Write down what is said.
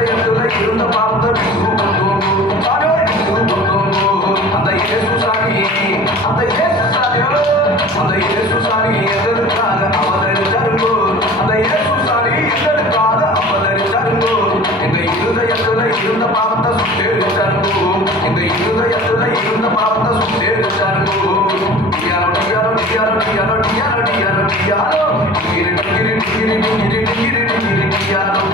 இருதயத்துல இருந்த பாவத்தை விட்டு கொண்டோம் சாமி விட்டு கொண்டோம் அந்த இயேசு சாமி அந்த இயேசு சாமி அந்த இயேசு சாமி எங்களுக்காக அவதரித்தாருங்கோ அந்த இயேசு சாமி எங்களுக்காக அவதரித்தாருங்கோ எங்க இருதயத்துல இருந்த பாவத்தை சுட்டெடுத்தாருங்கோ எங்க இருதயத்துல இருந்த பாவத்தை சுட்டெடுத்தாருங்கோ டியாரோ டியாரோ டியாரோ டியாரோ டியாரோ டியாரோ டியாரோ டியாரோ டியாரோ